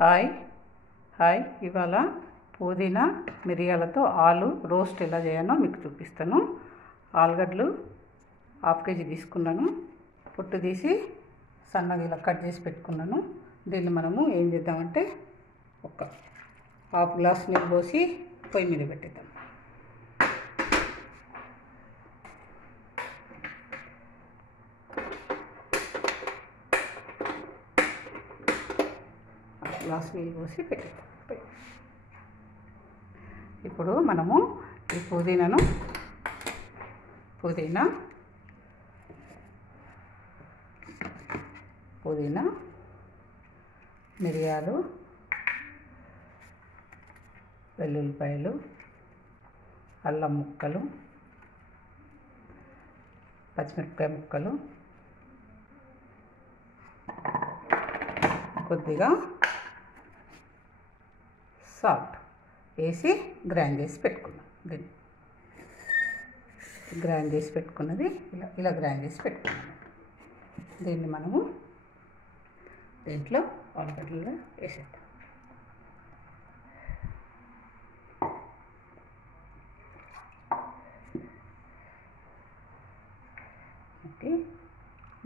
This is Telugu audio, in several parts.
హాయ్ హాయ్ ఇవాళ పుదీనా మిరియాలతో ఆలు రోస్ట్ ఎలా చేయాలో మీకు చూపిస్తాను. ఆలుగడ్డలు హాఫ్ కేజీ తీసుకున్నాను. పొట్టు తీసి సన్నగా ఇలా కట్ చేసి పెట్టుకున్నాను. దీన్ని మనము ఏం చేద్దామంటే ఒక హాఫ్ గ్లాస్ నీళ్ళు పోసి పొయ్యి మీద పెట్టేద్దాం. గ్లాస్ నీళ్ళు పోసి పెట్టేద్దాం. ఇప్పుడు మనము ఈ పుదీనా మిరియాలు వెల్లుల్లిపాయలు అల్లం ముక్కలు పచ్చిమిరపకాయ ముక్కలు కొద్దిగా సాల్ట్ వేసి గ్రైండ్ చేసి పెట్టుకున్నాం. దీన్ని గ్రైండ్ చేసి పెట్టుకున్నది ఇలా గ్రైండ్ చేసి పెట్టుకున్నాం. దీన్ని మనము దీంట్లో ఆలుగడ్డలో వేసేద్దాం. ఓకే,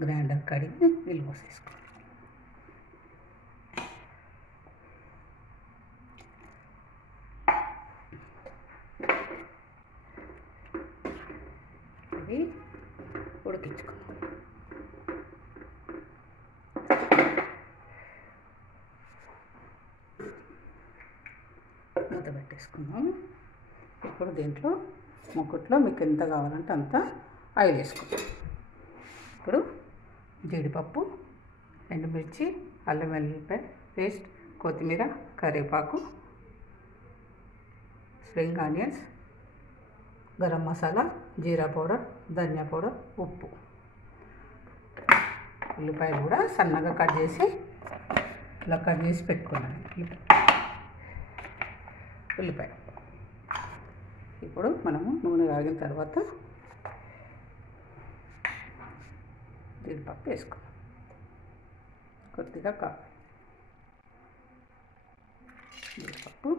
గ్రైండర్ కడిగి నీళ్ళు పోసేసుకోండి. ఇది ఉడికించుకున్నాం. మూత పెట్టేసుకున్నాం. ఇప్పుడు దీంట్లో ముక్కుట్లో మీకు ఎంత కావాలంటే అంత ఆయిల్ వేసుకుంటాం. ఇప్పుడు జీడిపప్పు, ఎండుమిర్చి, అల్లం వెల్లుల్లిపాయ పేస్ట్, కొత్తిమీర, కరివేపాకు, స్ప్రింగ్ ఆనియన్స్, గరం మసాలా, జీరా పౌడర్, ధనియా పౌడర్, ఉప్పు, ఉల్లిపాయలు కూడా సన్నగా కట్ చేసి ఇలా కట్ చేసి పెట్టుకున్నాను. ఉల్లిపాయ ఇప్పుడు మనము నూనె కాగిన తర్వాత జీడిపప్పు వేసుకున్నాం. కొద్దిగా కావాలి జీడిపప్పు,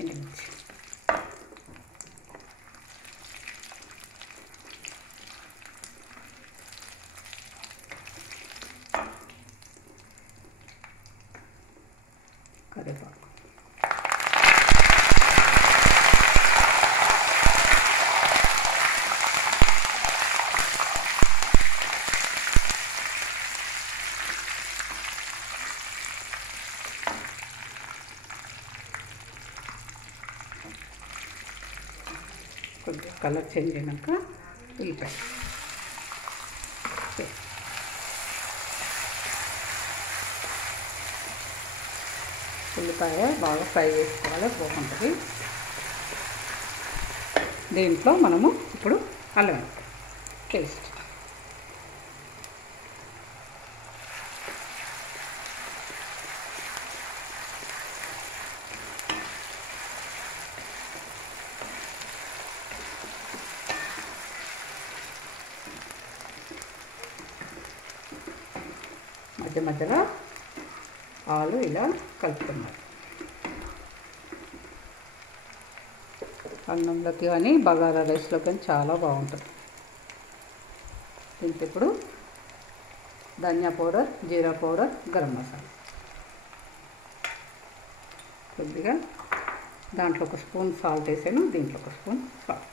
ఎండుమిర్చి, కరివేపాకు, కొద్దిగా కలర్ చేంజ్ అయినాక ఉల్లిపాయ, ఉల్లిపాయ బాగా ఫ్రై చేసుకోవాలి, బాగుంటుంది. దీంట్లో మనము ఇప్పుడు అల్లం పేస్ట్, మధ్య మధ్యలో ఆలు ఇలా కలుపుతున్నారు. అన్నంలోకి కానీ బగారా రైస్లో కానీ చాలా బాగుంటుంది. దీంట్లో ఇప్పుడు ధనియా పౌడర్, జీరా పౌడర్, గరం మసాలా, కొద్దిగా దాంట్లో ఒక స్పూన్ సాల్ట్ వేసాను. దీంట్లో ఒక స్పూన్ సాల్ట్,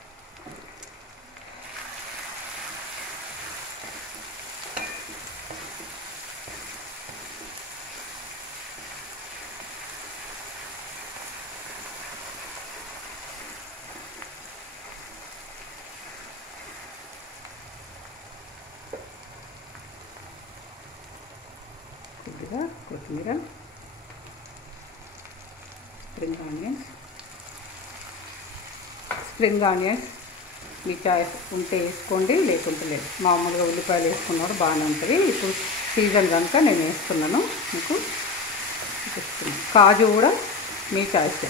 కొద్దిగా కొత్తిమీర, స్ప్రింగ్ ఆనియన్స్ మీ చాయిస్ ఉంటే వేసుకోండి, లేకుంటే లేదు. మామూలుగా ఉల్లిపాయలు వేసుకున్నప్పుడు బాగానే ఉంటుంది. ఇప్పుడు సీజన్ కనుక నేను వేస్తున్నాను. మీకు కాజు కూడా మీ చాయిస్.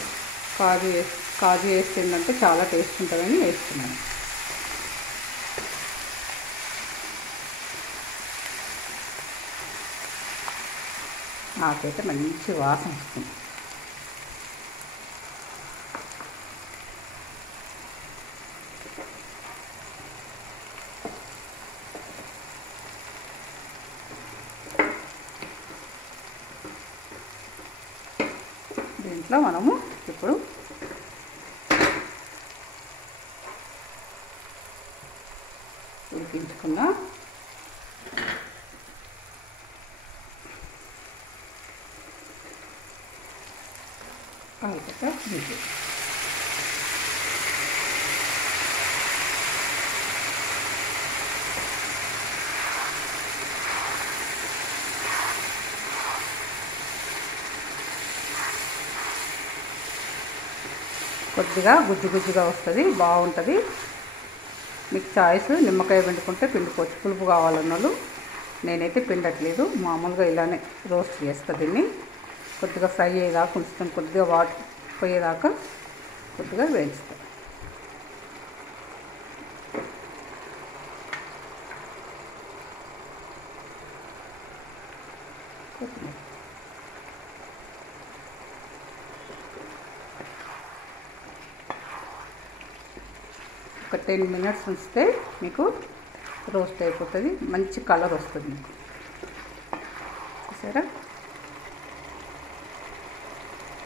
కాజు వేస్తుందంటే చాలా టేస్ట్ ఉంటుందని వేస్తున్నాను. నాకైతే మంచి వాసన వస్తుంది. దీంట్లో మనము ఇప్పుడు ఉడికించుకున్న ఆలుగడ్డ ముద్ద కొద్దిగా గుజ్జుగా వస్తుంది, బాగుంటుంది. మీకు చాయిస్ నిమ్మకాయ పిండుకుంటే పిండుకోవచ్చు, పులుపు కావాలన్న వాళ్ళు. నేనైతే పిండట్లేదు, మామూలుగా ఇలానే రోస్ట్ చేస్తా. దీన్ని కొద్దిగా ఫ్రై అయ్యేదాకా ఉంచుతాను, కొద్దిగా వాటర్ పోయేదాకా కొద్దిగా వేయిస్తాను. ఒక 10 మినిట్స్ ఉంచితే మీకు రోస్ట్ అయిపోతుంది, మంచి కలర్ వస్తుంది మీకు. చూసారా,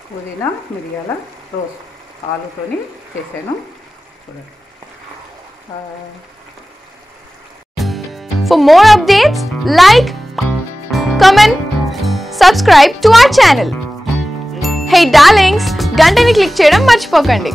పుదీనా మిరియాల రోస్ట్ ఆలుతోని చేశాను చూడండి. For more updates, like, comment, subscribe to our channel. Hey darlings, గంటని click చేయడం మర్చిపోకండి.